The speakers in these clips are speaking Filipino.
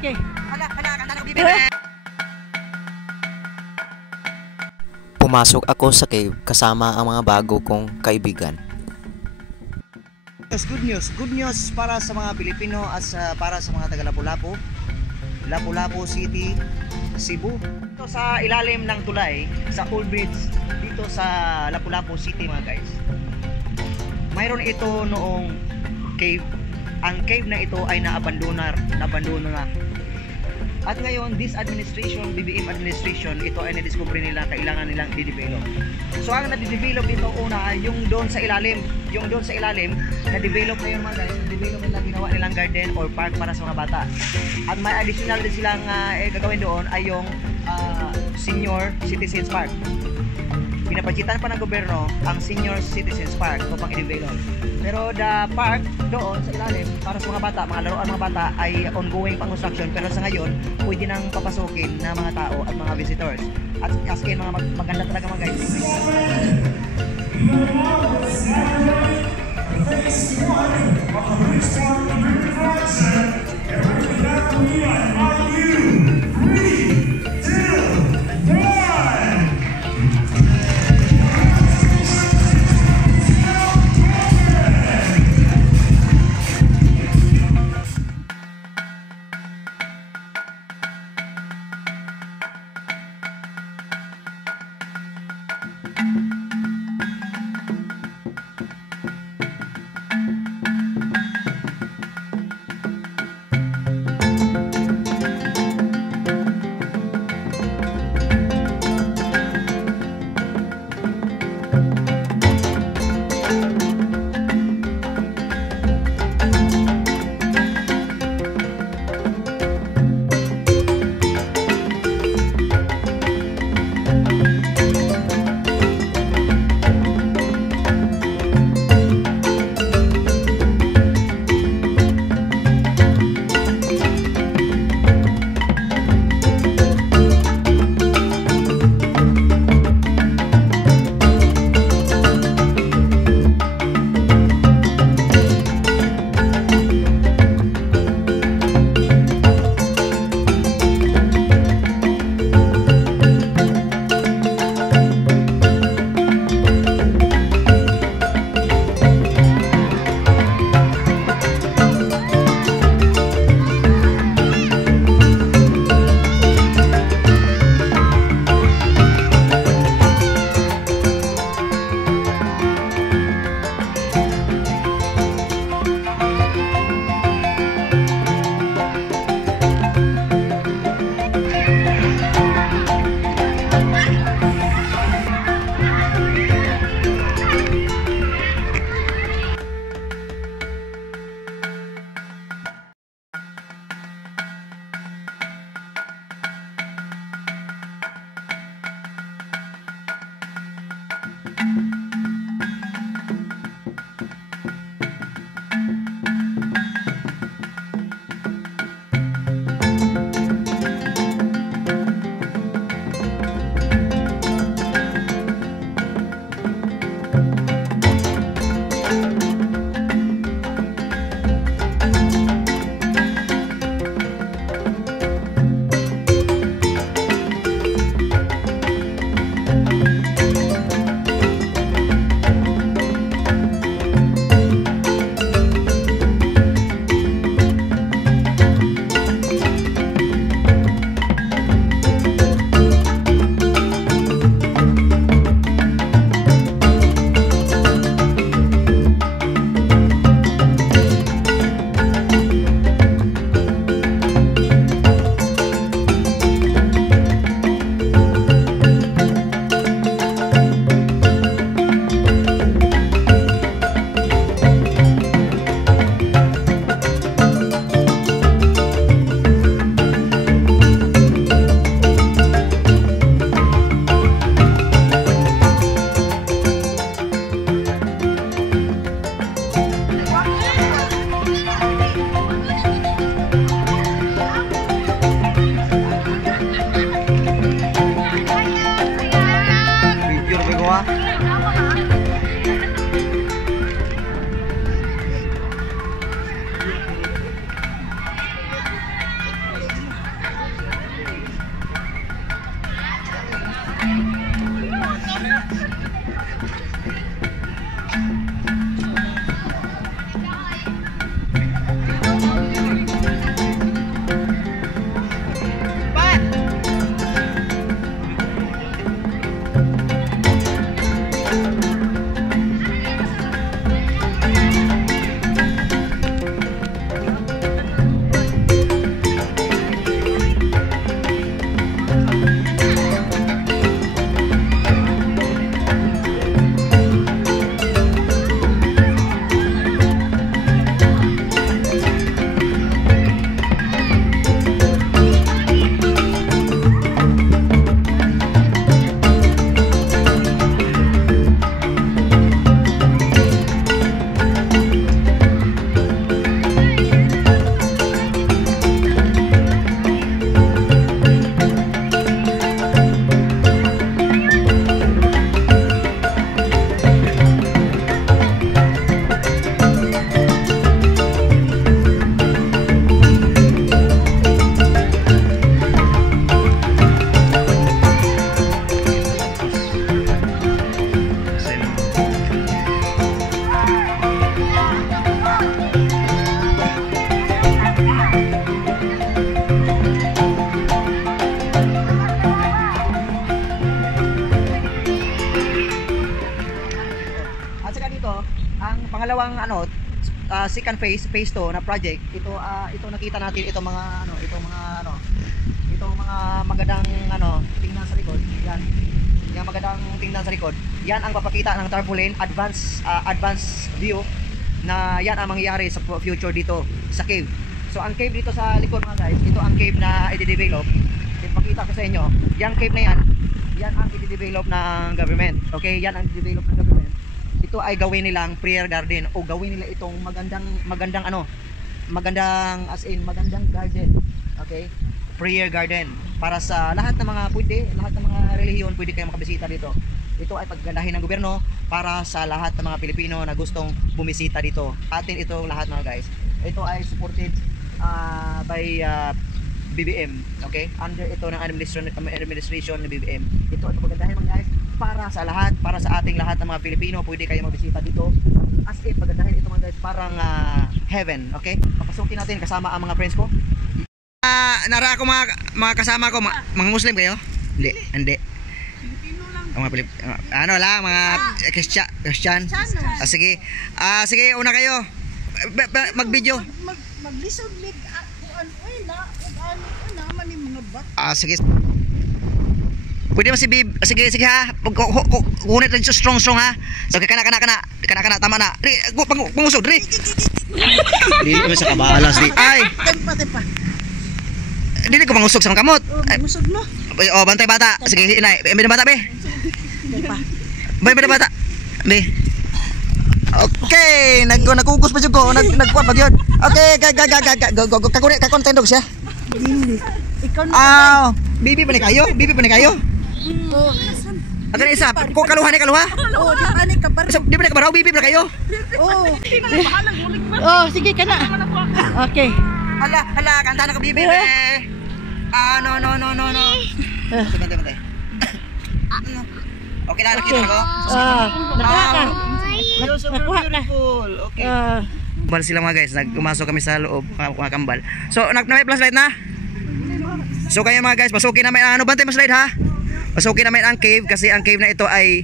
Okay. Pumasok ako sa cave kasama ang mga bago kong kaibigan. Yes, good news. Good news para sa mga Pilipino at para sa mga taga Lapu-Lapu. Lapu-Lapu City, Cebu. Ito sa ilalim ng tulay, sa Old Bridge, dito sa Lapu-Lapu City mga guys. Mayroon ito noong cave. Ang cave na ito ay naabandono na. At ngayon, this administration, BBM administration, ito ay na-discover nila, kailangan nilang i-develop. So ang na-develop dito una, yung doon sa ilalim, na-develop na yun mga guys, na-develop nila, ginawa nilang garden or park para sa mga bata. At may additional din silang gagawin doon ay yung Senior Citizens Park. Pinapagitan pa ng gobyerno ang Senior Citizens Park upang i-develop. Pero the park doon sa ilalim para sa mga bata, mga laruan mga bata ay ongoing pang construction, pero sa ngayon pwede nang papasukin ng mga tao at mga visitors. At as in mga maganda talaga mga guys. pangalawang second phase 2 na project, ito nakita natin itong mga itong mga magandang tingnan sa likod. Yan. Yung magandang tingnan sa likod. Yan ang papakita ng tarpaulin advance view na yan ang mangyayari sa future dito sa cave. So ang cave dito sa likod mga guys, ito ang cave na i-develop. Ipakita ko sa inyo. Yung cave na yan ang i-develop ng government. Okay, yan ang i-develop ng government. Ito ay gawin nilang prayer garden o gawin nila itong magandang garden. Okay? Prayer garden para sa lahat ng mga relihiyon pwede kayong makabisita dito. Ito ay paggandahin ng gobyerno para sa lahat ng mga Pilipino na gustong bumisita dito. Atin ito lahat mga guys. Ito ay supported by BBM, okay? Under ito ng administration ng BBM. Ito ay pagandahin mga guys para sa ating lahat ng mga Pilipino pwede kayo magbisita dito. As in pagandahin ito mga guys parang heaven, okay? Papasukin natin kasama ang mga friends ko. Nara ako mga kasama ko, mga Muslim kayo? Hindi. Ang mga mga Christian. Sige. Sige, una kayo. Mag-video. Maglisod mig na mani mga bat. Sige. Pwede mo si Bib. Sige ha. Kunit rin strong ha. So kana tama na. Pangusog diri. Dili mo sa kabalas di. Ay. Tempa. Dili ko mangusog sa kamot. Musog no. Oh, bantay bata. Sige, inay. May bata be. May bata. Be. Okay, nagkugos pa jud ko, nagkuan pa gyud. Okay, go. Ka-contendog siya. Ikaw na. Bibi pa ni kayo? Oh, Aga na isa, ko kaluha. di pa ni kabar. Di ba nakabaraw bibi pa kayo? Oh. Oh, sige ka na. Okay. Hala, kanta na ka bibi be. No. Bantay. Okay na, nakita ko. You're so beautiful. Okay. Kambal sila mga guys, nagpumasok kami sa loob, mga kambal. So, may flashlight na? So kayo mga guys, pasukin namin, bantay mo slide ha? Pasukin namin ang cave kasi ang cave na ito ay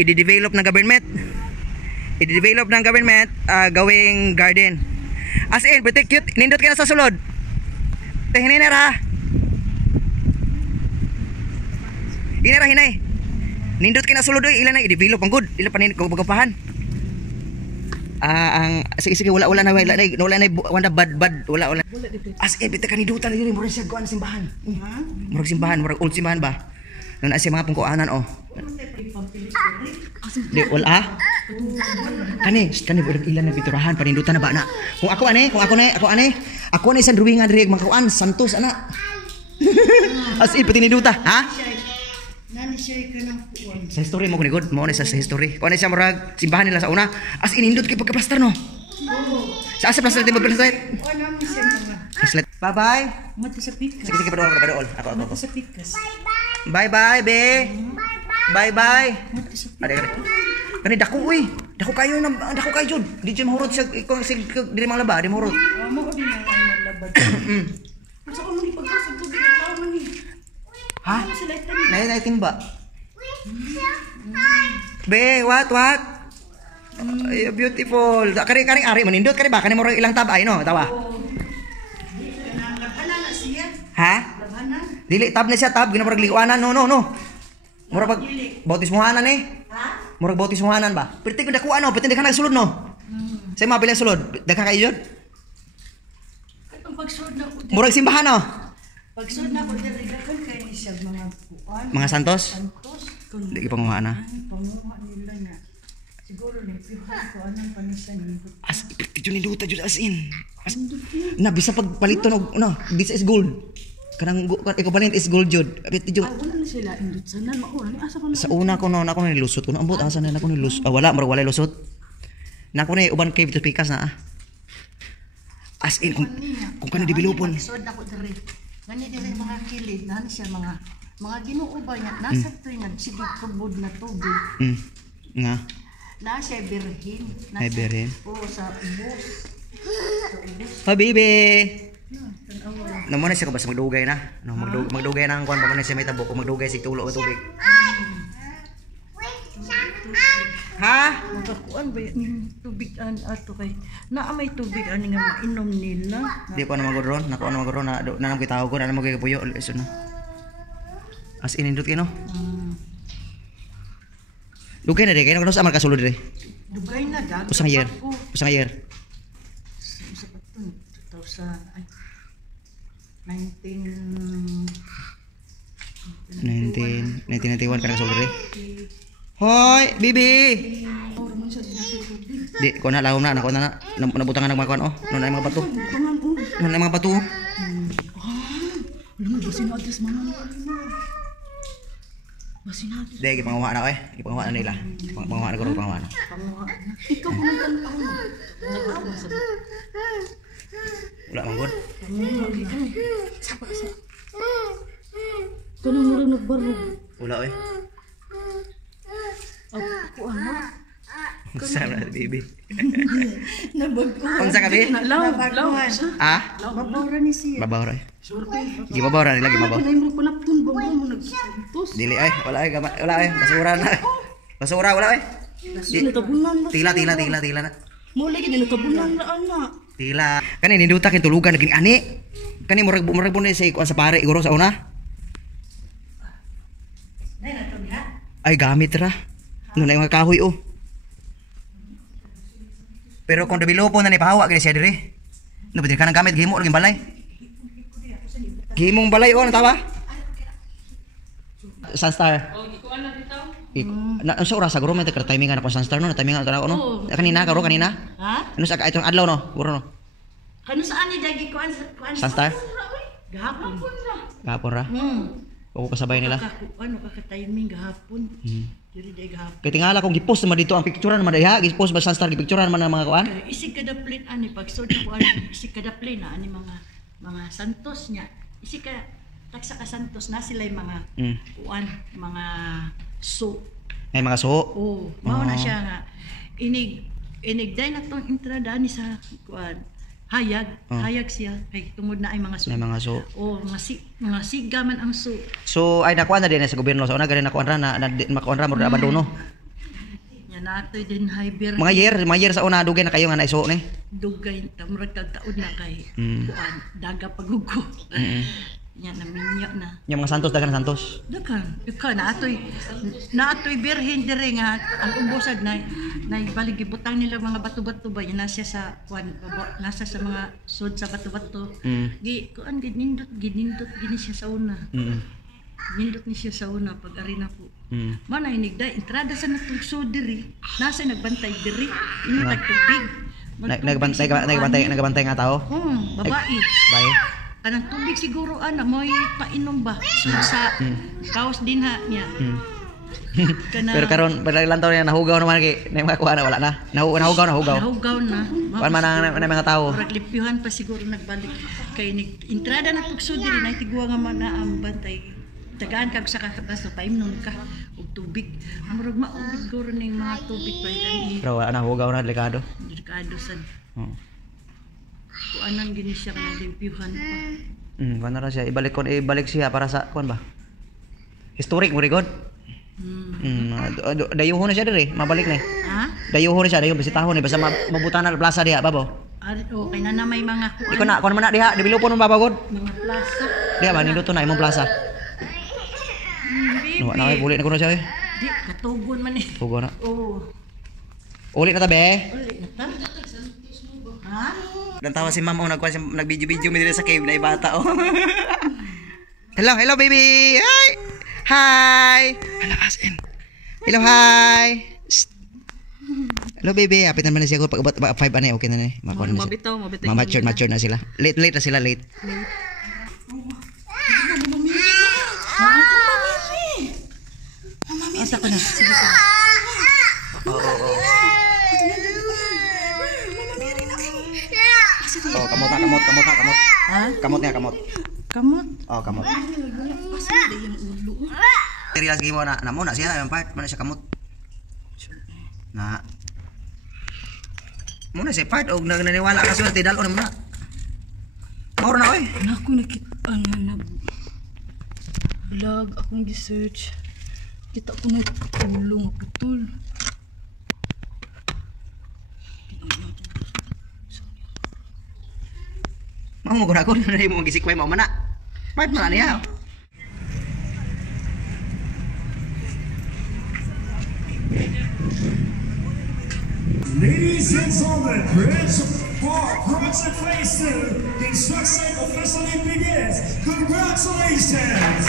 i-develop ng government. Gawing garden. As in, pretty cute. Nindot ka na sa sulod. Hinay ha? Hinay. Nindot ka na sulod oy, ilan na i-develop ang good. Ilan pa pagapahan. Sige wala na wala bad wala. As in bita kanidutan diri murag siya kuan simbahan. Murag old simbahan ba? Nana siya mga pungkuanan Di wala. Kani ilan na biturahan panindutan na ba na. Kung ako isang drawingan diri magkuan Santos ana. As in patininduta, ha? Nani siya ka ng kuwan. Sa history mo kunigod, mo na sa history. Kuan siya murag simbahan nila sa una. As in indot kay pagka-plaster no. Sa asa plaster din mo plaster. Ano mi siya mga. Plaster. Bye. Mati sa pikas. Sige padool. Ako. Mati sa pikas. Bye be. Bye. Mati sa pikas. Ade. Kani dako kayo jud. Di jud mahurot sa diri mga laba, di mahurot. Mo ko din ang labad. Masa ko mo ni pagkasod tubig ang tao man ni. Ha? Sila ito. Naitin ba? Be, what? Ay, beautiful. Kari ari manindot kari ba? Kani mo ilang tab ay no, tawa. Labhanan na siya. Ha? Labhanan. Dili tab na siya tab, ginamurag liwanan. No. Murag pag bautismuhanan eh. Ha? Murag bautismuhanan ba? Perti ko dako perti ka nagsulod no. Say mo bilang sulod, dagka kayo jud. Ang pagsulod na ko. Murag simbahan no. Pagsulod na ko diri dagan kay ni siya mga kuan. Mga santos? Kun Di panguha na. panguha nila na. Siguro ni pihan ko anong panisan ni. As jud ni duta jud as in. Na bisa pagpaliton og this is gold. Kanang equivalent is gold jud. Apit jud. Wala na sila indot sanan mauran asa ko na. Sa una ko no, ako nilusot ko. Ambot asa na ako nilusot. Wala lusot. Na ako ni uban cave to pikas na As in kung kana developon. Pagsulod na ko diri. Gani diri mga kilid nani siya mga Ginoo ba niya nasa tuig nagsigig tubod na tubig. Nga. Na siya birhin. Ay berin. Oo sa ubos. Habibi. Namo na siya ka basta magdugay na. No, magdugay na ang kuan ba na siya may tabo, magdugay si tulo o tubig. Ha? Magakuan ba yung tubig ato kay naa may tubig ani nga mainom nila. Di ko na magudron, nako na magudron na nang kitao ko na magkipuyo iso na. As in indot kino. Dugay na di kay nagno sa man kasulod dire. Dugay na dag. Usang year. Usang year. Sa patun 2000 ay 1991 ka nakasulod dire. Hoy, bibi. Di ko na lawom na nako na nabutangan ng mga kuan oh. No na mga bato. No na mga bato. Basinatis man. Basinatis. Di gipanguha na ko eh. Gipanguha na nila. Panguha na ko panguha na. Ikaw man kan mo. Wala man gud. Kanang murag nagbarog. Wala eh. Ako ano? Sana bibi. Nabag-o. Unsa ka bi? Law. Ah? Babawra ni siya. Babaw ra. Gibabaw ra nila gibabaw. Kanay mo panaptun ba mo nagsantos. Dili ay, wala ay, wala ay, basura na. Basura wala ay. Natabunan na. Tila na. Mo lagi natabunan na ana. Tila. Kani ninduta kin tulugan gini ani. Kani murag bunay sa ikuan sa pare iguro sa una. Ay gamit ra. No na yung mga kahoy oh. Pero kung developo na ni pahawa gini siya dire. No pwede ka nang gamit gihimo lagi balay. Gihimong balay oh natawa. Sunstar. Oh, ikuan na bitaw. Na sa oras siguro may timing na ko Sunstar no, timing na no. Kanina karo kanina. Ha? Ano sa itong adlaw no? Guro no. Kano saan ni dagi kuan Sunstar? Gahapon. Gahapon ra. O kasabay nila. Ano ka timing gahapon. Diri day gahapon. Kay tingala kung gipost naman dito ang picturean naman diha, gipost ba Sunstar gipicturean man ang mga kuan? Isig kada plane ani pagsod ko ani isig kada plane na ani mga santos niya. Isig ka taksa ka santos na sila yung mga kuan, mga so. Ay mga suho. Oh, mao na siya nga inigday na tong entrada ni sa kuan. Hayag siya kay tungod na ay mga so. Ay mga suho. Oh, mga siga man ang so. So ay nakuan na din sa gobyerno sa una gani nakuan ra na makuan ra mo abandono. Nya natoy din hyper. Mga year sa una dugay na kayo nga naisuho ni. Dugay ta murag taud na kay kuan daga pagugo. Nya naminyo na. Yung mga santos dagan santos. Dakan naatoy birhen dire nga ang ubosad na balik gibutang nila mga bato-bato ba yan nasa sa kuan nasa sa mga sud sa bato-bato. Gi kuan ginindot gini siya sa una. Nindot ni siya sa una pag ari na po. Manay nigday entrada sa natong sud diri. Nasa nagbantay diri. Inutag tubig. Nagbantay nga tao. Babae. Bye. Kanang tubig siguro ana mo'y painom ba sa kaos din ha niya. Pero karon lang taon niya nahugaw naman kay na mga kuha na wala na. Nahugaw na. Nahugaw na. Kuan man ang mga tao. Murag limpyuhan pa siguro nagbalik kay entrada na tugso diri na tigwa nga man na ang bantay. Tagaan kag sa kaso paimnon ka og tubig. Murag maubig siguro ning mga tubig pa ni. Pero wala nahugaw na delikado. Delikado sad. Kuanan gini siya nga limpyuhan pa. Kuan ra siya ibalik siya para sa kuan ba? Historic mo rigod. Dayuhon na siya dire, mabalik na. Ha? Dayuhon na siya, dayon bisitahon ni basta mabutan na plaza diha babo. Okay na may mga kuan. Iko na kuan man na diha, developon mo babagod. Mga plaza. Diha ba niluto na imong plaza. No, na ulit na kuno siya eh. Di katugon man eh. Tugo na. Oh. Ulit na ta be. Ulit na ta. Ha? Dan tawa si ma'am nag-video mi dire sa cave na ibata oh. Hello baby. Hi. Hello asin. Hello hi. Hello baby, apit naman na siya ko pag 5 ani okay na ni. Makuha na siya. Mabitaw. Mature na sila. Late na sila late. Mami. Asa ko na. Sige ko. Oo. Oh, kamot. Ha? Kamot niya, kamot. Kamot? Oh, kamot. Asa na yung ulo? Serious game mo na muna siya yung part, mana siya kamot. Na. Muna siya part og naniwala ka swerte dalo na muna. Mauro na oy. Naku nakita na vlog akong gi-search. Kita ko na ulo nga putol. Ang mo guna ko na mo magisikway mo mana. Fight man niya. Ladies and gentlemen, project phase 2, construction officially begins. Congratulations!